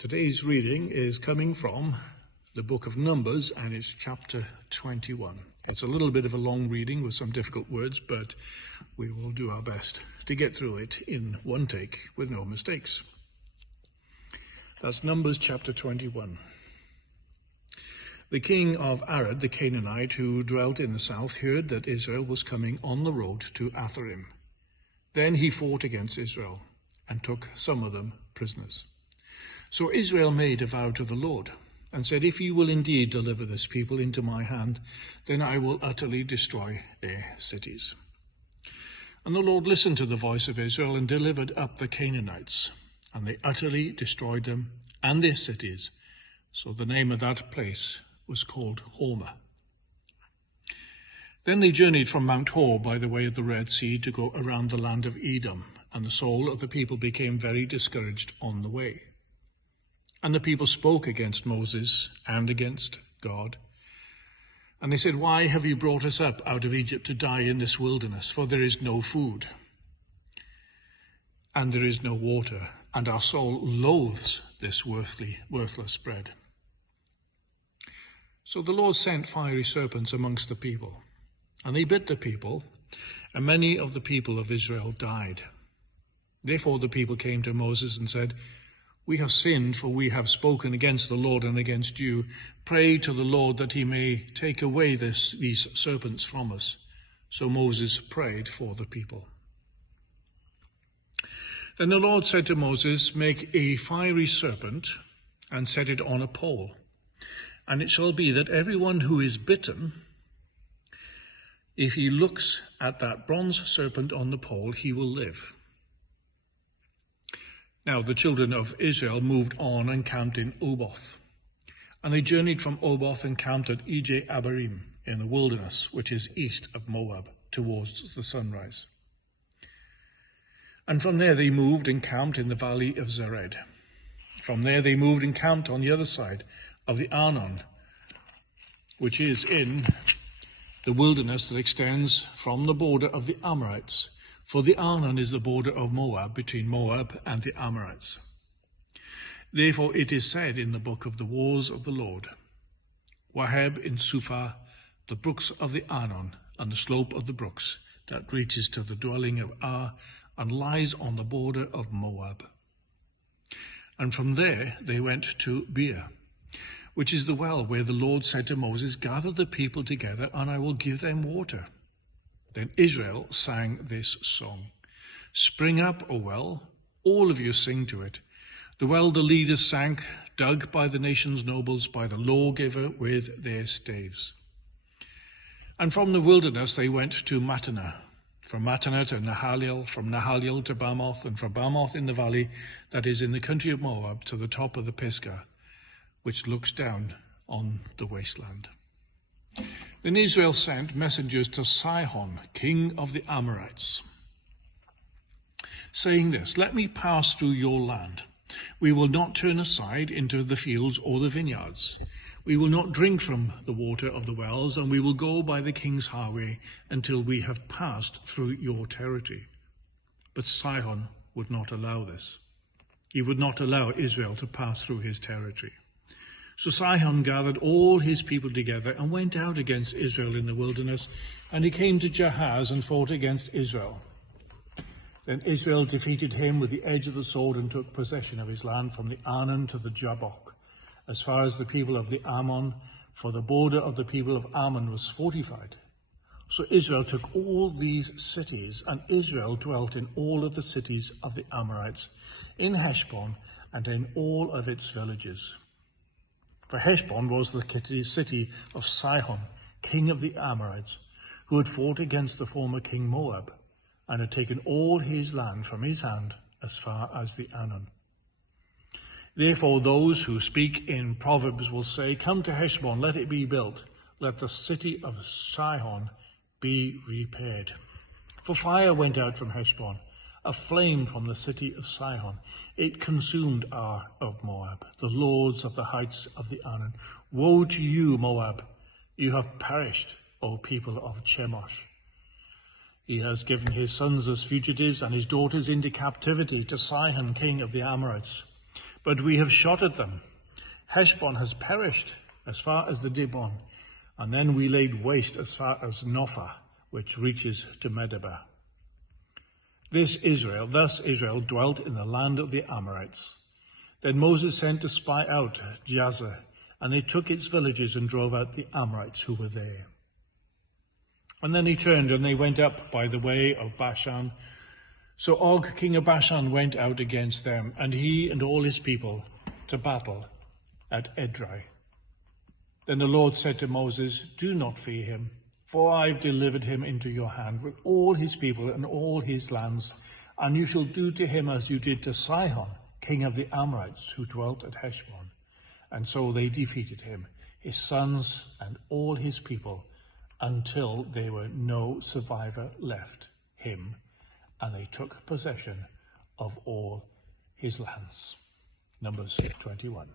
Today's reading is coming from the book of Numbers, and it's chapter 21. It's a little bit of a long reading with some difficult words, but we will do our best to get through it in one take with no mistakes. That's Numbers chapter 21. The king of Arad, the Canaanite, who dwelt in the south, heard that Israel was coming on the road to Atharim. Then he fought against Israel and took some of them prisoners. So Israel made a vow to the Lord and said, "If you will indeed deliver this people into my hand, then I will utterly destroy their cities." And the Lord listened to the voice of Israel and delivered up the Canaanites, and they utterly destroyed them and their cities. So the name of that place was called Hormah. Then they journeyed from Mount Hor by the way of the Red Sea to go around the land of Edom, and the soul of the people became very discouraged on the way. And the people spoke against Moses and against God. And they said, "Why have you brought us up out of Egypt to die in this wilderness? For there is no food, and there is no water, and our soul loathes this worthless bread." So the Lord sent fiery serpents amongst the people, and they bit the people, and many of the people of Israel died. Therefore the people came to Moses and said, "We have sinned, for we have spoken against the Lord and against you. Pray to the Lord that he may take away these serpents from us." So Moses prayed for the people. Then the Lord said to Moses, "Make a fiery serpent and set it on a pole. And it shall be that everyone who is bitten, if he looks at that bronze serpent on the pole, he will live." Now the children of Israel moved on and camped in Oboth. And they journeyed from Oboth and camped at Ije-Abarim in the wilderness, which is east of Moab, towards the sunrise. And from there they moved and camped in the valley of Zered. From there they moved and camped on the other side of the Arnon, which is in the wilderness that extends from the border of the Amorites. For the Arnon is the border of Moab, between Moab and the Amorites. Therefore it is said in the book of the wars of the Lord, "Waheb in Suphah, the brooks of the Arnon, and the slope of the brooks, that reaches to the dwelling of Ar, and lies on the border of Moab." And from there they went to Beer, which is the well where the Lord said to Moses, "Gather the people together, and I will give them water." Then Israel sang this song: "Spring up, O well, all of you sing to it. The well the leaders sank, dug by the nation's nobles, by the lawgiver with their staves." And from the wilderness they went to Mattanah, from Mattanah to Nahaliel, from Nahaliel to Bamoth, and from Bamoth in the valley that is in the country of Moab to the top of the Pisgah, which looks down on the wasteland. Then Israel sent messengers to Sihon, king of the Amorites, saying this, "Let me pass through your land. We will not turn aside into the fields or the vineyards. We will not drink from the water of the wells, and we will go by the king's highway until we have passed through your territory." But Sihon would not allow this. He would not allow Israel to pass through his territory. So Sihon gathered all his people together and went out against Israel in the wilderness, and he came to Jahaz and fought against Israel. Then Israel defeated him with the edge of the sword and took possession of his land from the Arnon to the Jabbok, as far as the people of the Ammon, for the border of the people of Ammon was fortified. So Israel took all these cities, and Israel dwelt in all of the cities of the Amorites, in Heshbon and in all of its villages. For Heshbon was the city of Sihon, king of the Amorites, who had fought against the former king Moab, and had taken all his land from his hand as far as the Arnon. Therefore those who speak in Proverbs will say, "Come to Heshbon, let it be built. Let the city of Sihon be repaired." For fire went out from Heshbon, a flame from the city of Sihon. It consumed Ar of Moab, the lords of the heights of the Arnon. Woe to you, Moab! You have perished, O people of Chemosh. He has given his sons as fugitives and his daughters into captivity to Sihon, king of the Amorites. but we have shot at them. Heshbon has perished as far as the Dibon, and then we laid waste as far as Nophah, which reaches to Medeba. Thus Israel dwelt in the land of the Amorites. Then Moses sent to spy out Jazer, and they took its villages and drove out the Amorites who were there. And then he turned, and they went up by the way of Bashan. So Og, king of Bashan, went out against them, and he and all his people, to battle at Edrei. Then the Lord said to Moses, "Do not fear him, for I have delivered him into your hand with all his people and all his lands, and you shall do to him as you did to Sihon, king of the Amorites, who dwelt at Heshbon." And so they defeated him, his sons and all his people, until there were no survivor left him, and they took possession of all his lands. Numbers 21.